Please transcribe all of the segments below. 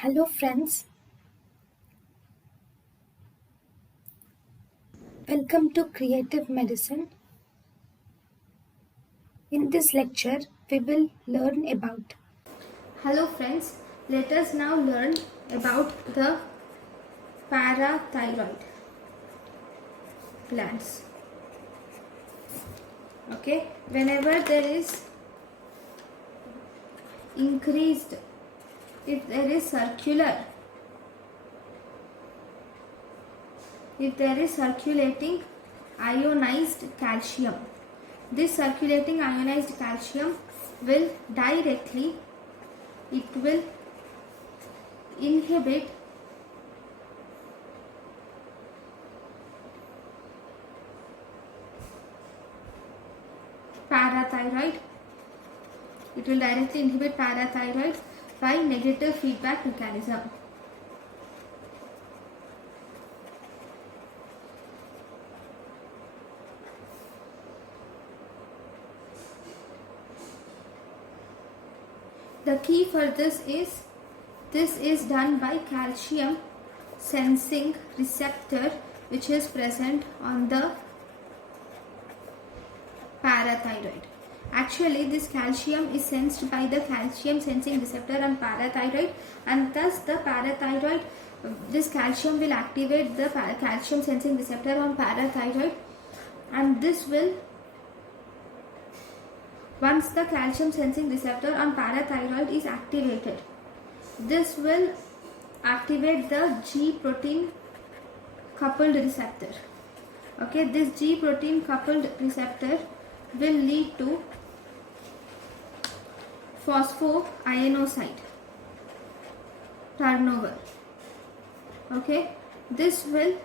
Hello friends, welcome to Creative Medicine. In this lecture, we will learn about. Hello friends, let us now learn about the parathyroid glands. Okay, whenever there is increased, if there is circulating ionized calcium, this circulating ionized calcium will directly inhibit parathyroid. It will directly inhibit parathyroid by negative feedback mechanism. The key for this is done by calcium sensing receptor, which is present on the parathyroid. Actually, this calcium is sensed by the calcium sensing receptor on parathyroid, and thus the parathyroid, this calcium will activate the calcium sensing receptor on parathyroid, and this will, once the calcium sensing receptor on parathyroid is activated, this will activate the G protein coupled receptor. Okay, this G protein coupled receptor will lead to phosphoinosite turnover. Okay, this will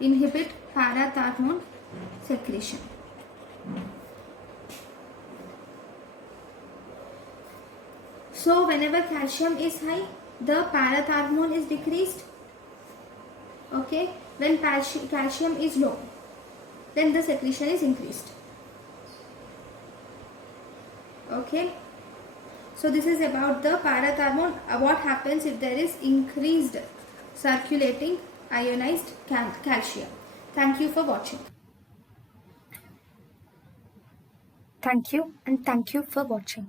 inhibit parathyroid secretion. So whenever calcium is high, the parathyroid is decreased. Okay, when calcium is low, then the secretion is increased. Okay, so this is about the parathyroid. What happens if there is increased circulating ionized calcium. Thank you for watching. Thank you and thank you for watching.